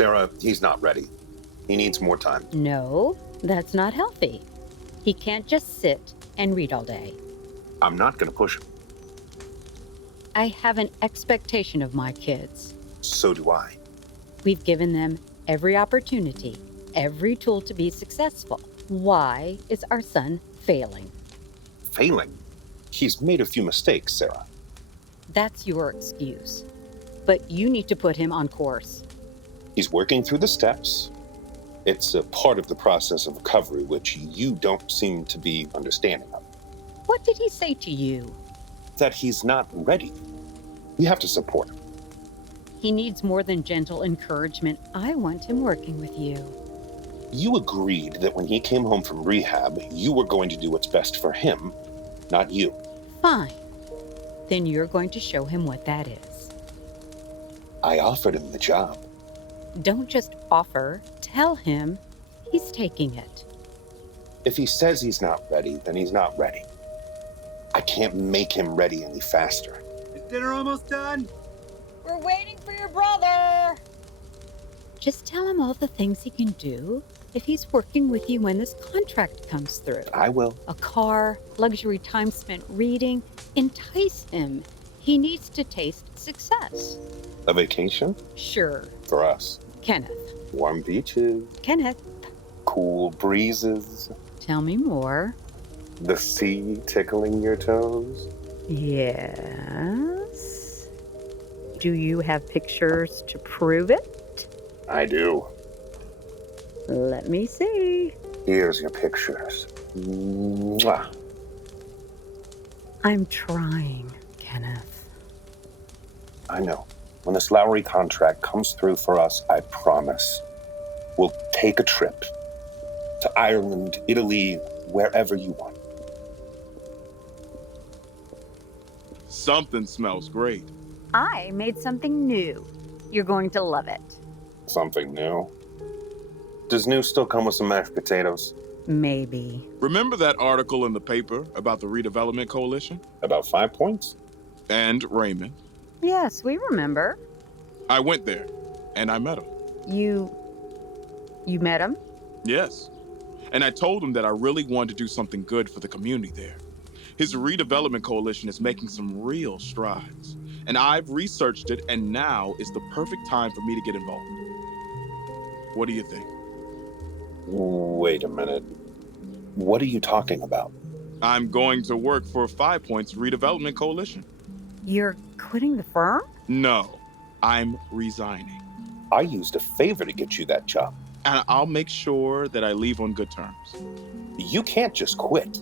Sarah, he's not ready. He needs more time. No, that's not healthy. He can't just sit and read all day. I'm not going to push him. I have an expectation of my kids. So do I. We've given them every opportunity, every tool to be successful. Why is our son failing? Failing? He's made a few mistakes, Sarah. That's your excuse. But you need to put him on course. He's working through the steps. It's a part of the process of recovery, which you don't seem to be understanding of. What did he say to you? That he's not ready. We have to support him. He needs more than gentle encouragement. I want him working with you. You agreed that when he came home from rehab, you were going to do what's best for him, not you. Fine. Then you're going to show him what that is. I offered him the job. Don't just offer. Tell him he's taking it. If he says he's not ready, then he's not ready. I can't make him ready any faster. Is dinner almost done? We're waiting for your brother. Just tell him all the things he can do if he's working with you when this contract comes through. I will. A car, luxury time spent reading. Entice him. He needs to taste success. A vacation? Sure. For us. Kenneth. Warm beaches. Kenneth. Cool breezes. Tell me more. The sea tickling your toes. Yes. Do you have pictures to prove it? I do. Let me see. Here's your pictures. Mwah. I'm trying, Kenneth. I know. When this Lowry contract comes through for us, I promise, we'll take a trip to Ireland, Italy, wherever you want. Something smells great. I made something new. You're going to love it. Something new. Does new still come with some mashed potatoes? Maybe. Remember that article in the paper about the Redevelopment Coalition? About 5 points? And Raymond. Yes, we remember. I went there, and I met him. You met him? Yes. And I told him that I really wanted to do something good for the community there. His Redevelopment Coalition is making some real strides. And I've researched it, and now is the perfect time for me to get involved. What do you think? Wait a minute. What are you talking about? I'm going to work for 5 Points Redevelopment Coalition. You're quitting the firm? No, I'm resigning. I used a favor to get you that job. And I'll make sure that I leave on good terms. You can't just quit.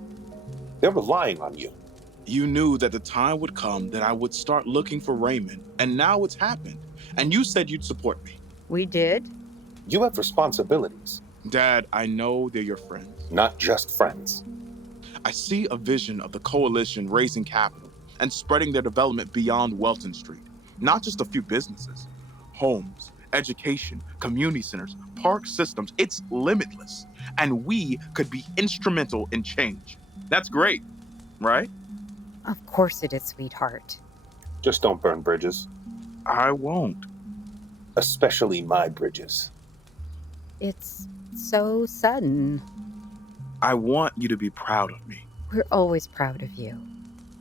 They're relying on you. You knew that the time would come that I would start looking for Raymond, and now it's happened. And you said you'd support me. We did. You have responsibilities. Dad, I know they're your friends. Not just friends. I see a vision of the coalition raising capital and spreading their development beyond Welton Street. Not just a few businesses. Homes, education, community centers, park systems. It's limitless. And we could be instrumental in change. That's great, right? Of course it is, sweetheart. Just don't burn bridges. I won't. Especially my bridges. It's so sudden. I want you to be proud of me. We're always proud of you.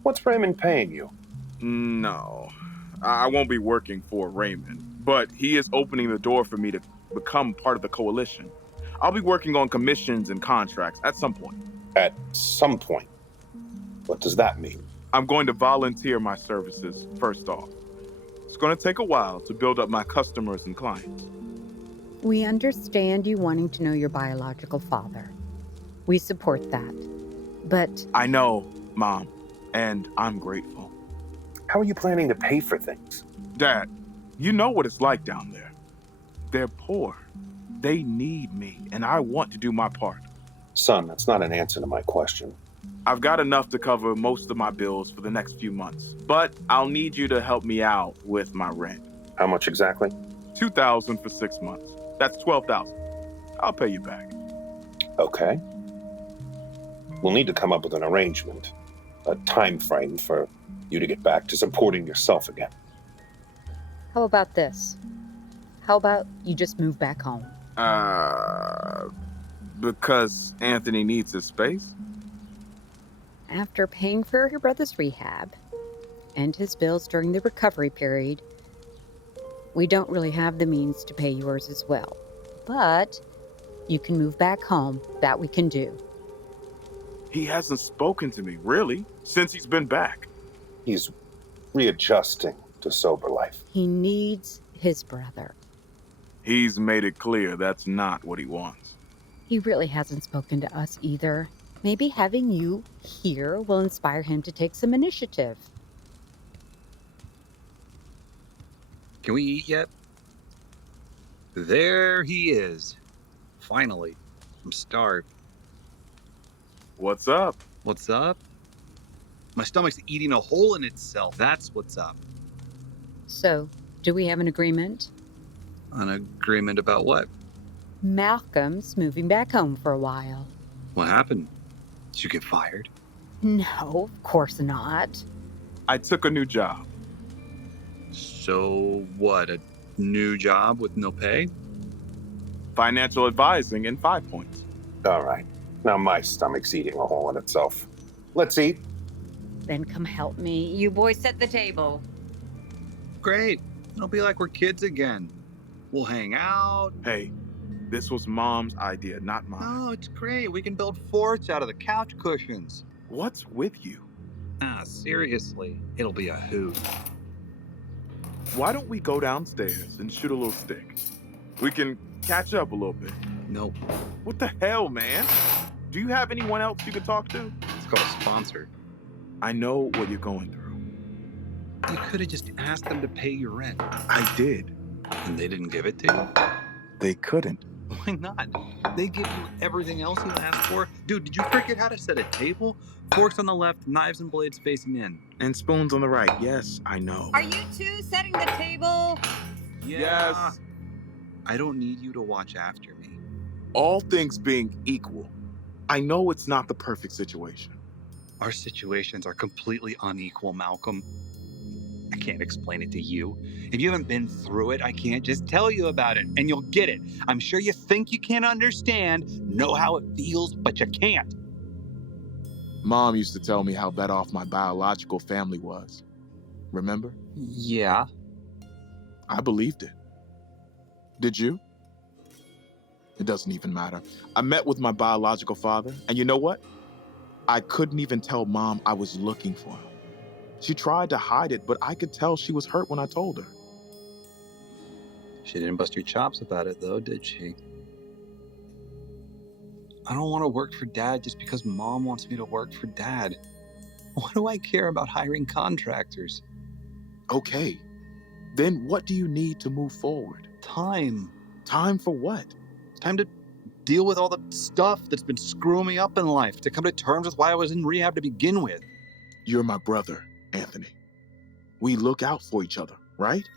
What's Raymond paying you? No, I won't be working for Raymond, but he is opening the door for me to become part of the coalition. I'll be working on commissions and contracts at some point. At some point. What does that mean? I'm going to volunteer my services first off. It's going to take a while to build up my customers and clients. We understand you wanting to know your biological father. We support that. But I know, Mom, and I'm grateful. How are you planning to pay for things? Dad, you know what it's like down there. They're poor. They need me, and I want to do my part. Son, that's not an answer to my question. I've got enough to cover most of my bills for the next few months, but I'll need you to help me out with my rent. How much exactly? $2,000 for 6 months. That's $12,000. I'll pay you back. Okay. We'll need to come up with an arrangement, a time frame for you to get back to supporting yourself again. how about this? How about you just move back home? Because Anthony needs his space? After paying for your brother's rehab and his bills during the recovery period, we don't really have the means to pay yours as well. But you can move back home. That we can do. He hasn't spoken to me, really, since he's been back. He's readjusting to sober life. He needs his brother. He's made it clear that's not what he wants. He really hasn't spoken to us either. Maybe having you here will inspire him to take some initiative. Can we eat yet? There he is. Finally. I'm starved. What's up? What's up? My stomach's eating a hole in itself. That's what's up. So, do we have an agreement? An agreement about what? Malcolm's moving back home for a while. What happened? Did you get fired? No, of course not. I took a new job. So what? A new job with no pay? Financial advising in 5 Points. All right. Now my stomach's eating a hole in itself. Let's eat. Then come help me. You boys set the table. Great. It'll be like we're kids again. We'll hang out. Hey, this was Mom's idea, not mine. Oh, it's great. We can build forts out of the couch cushions. What's with you? Seriously. It'll be a hoot. Why don't we go downstairs and shoot a little stick? We can catch up a little bit. Nope. What the hell, man? Do you have anyone else you could talk to? It's called a sponsor. I know what you're going through. You could have just asked them to pay your rent. I did. And they didn't give it to you? They couldn't. Why not? They give you everything else you asked for. Dude, did you forget how to set a table? Forks on the left, knives and blades facing in. And spoons on the right. Yes, I know. Are you two setting the table? Yes. I don't need you to watch after me. All things being equal, I know it's not the perfect situation. Our situations are completely unequal, Malcolm. I can't explain it to you. If you haven't been through it, I can't just tell you about it, and you'll get it. I'm sure you think you can understand, know how it feels, but you can't. Mom used to tell me how bad off my biological family was. Remember? Yeah. I believed it. Did you? It doesn't even matter. I met with my biological father, and you know what? I couldn't even tell Mom I was looking for him. She tried to hide it, but I could tell she was hurt when I told her. She didn't bust your chops about it, though, did she? I don't want to work for Dad just because Mom wants me to work for Dad. Why do I care about hiring contractors? Okay. Then what do you need to move forward? Time. Time for what? Time to deal with all the stuff that's been screwing me up in life, to come to terms with why I was in rehab to begin with. You're my brother, Anthony. We look out for each other, right?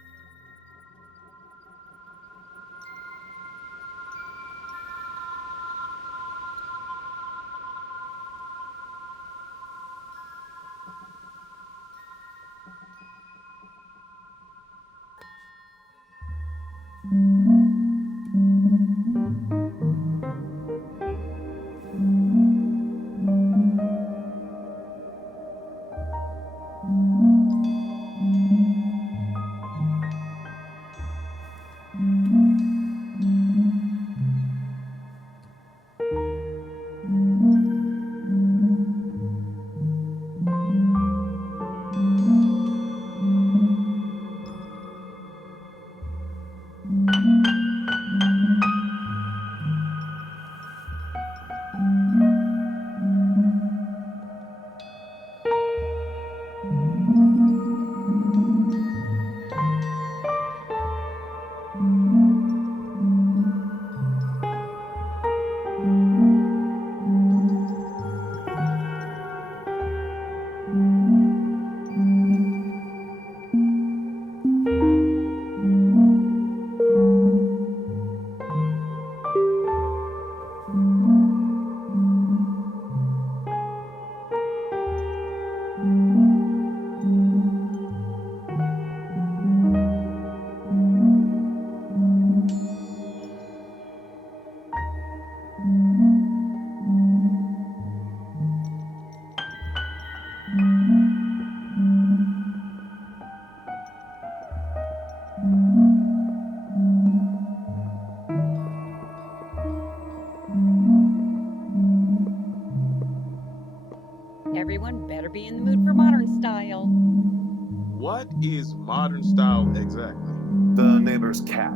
everyone better be in the mood for modern style. What is modern style exactly? The neighbor's cat.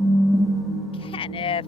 Kenneth.